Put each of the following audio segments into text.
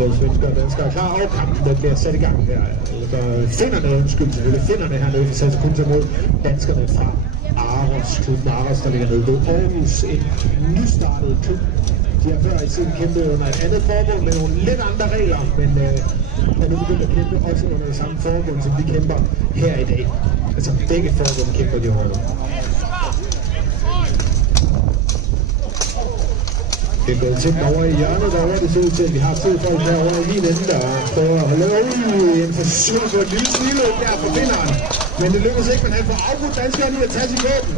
Både svensker og danskere er klar, og kampen der bliver sat i gang her. Finnerne, selvfølgelig finnerne hernede, for sætter kun til mod danskerne fra Aros, klubben Aros, der ligger nede ved Aarhus, en nystartet klub. De har før i tiden kæmpet under et andet forbund med nogle lidt andre regler, men er nu begyndt at kæmpe også under det samme forbund, som vi kæmper her i dag. Altså begge forbund kæmper de over. Det er gået til over i hjørnet derovre, det ser ud til, at vi har 2 folk derovre i min ende, der prøver at holde en forsøg på et lille sniløb der for vinderen. Men det lykkes ikke, men han får afbrudt danskerne i at tage sit våben.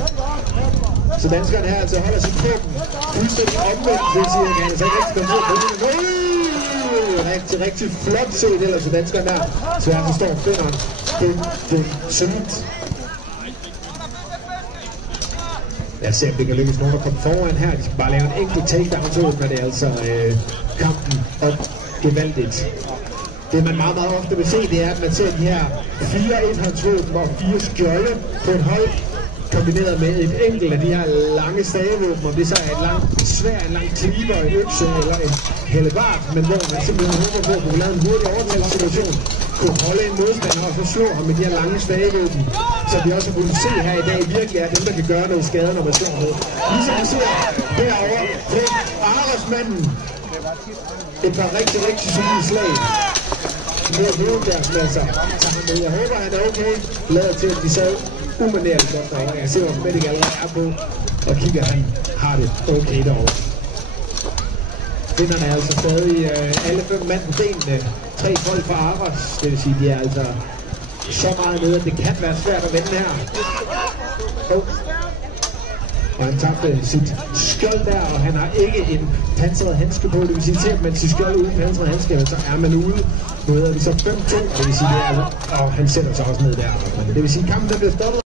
Så danskerne her altså holder sit våben fuldstændig omvendt, det vil sige, at han altså ikke rigtig kommer ud på det. Rigtig flot set ellers, så danskerne der. Så her så står vinderen. Det er sødt. Jeg ser, om det kan lykkes nogen at komme foran her. De skal bare lave en enkelt takedown, så åbner det altså kampen op gevaldigt. Det man meget ofte vil se, det er, at man ser de her 4 enhåndsvåben og 4 skjolde på et hold, kombineret med et enkelt af de her lange stavevåben, om det så er et langt svær, en lang kniver, en økse eller en hellebart, men hvor man simpelthen håber på at kunne lave en hurtig overtalssituation, kunne holde en modstander og så slå ham med de her lange stavevåben, så vi også har kunnet se her i dag virkelig er dem, der kan gøre noget skade, når man slår noget. Ligesom vi ser derovre fra Aros-manden et par rigtig solide slag. Med at bruge deres masser. Jeg håber, han er okay. Lader til, at de sad umanerligt godt derinde. Jeg ser, hvor Medic allerede er på, og kigger, han har det okay derovre. Vinderne er altså stadig alle 5 mand på benene. 3 folk fra Aros, det vil sige, de er altså så meget nede, at det kan være svært at vende her. Og han tabte sit skjold der, og han har ikke en pansret handske på. Det vil sige, at man sit skjold uden pansret handske, så er man ude. Nu hedder vi så 5-2, det vil sige, det er, og han sætter sig også ned der. Det vil sige, kampen der bliver stoppet.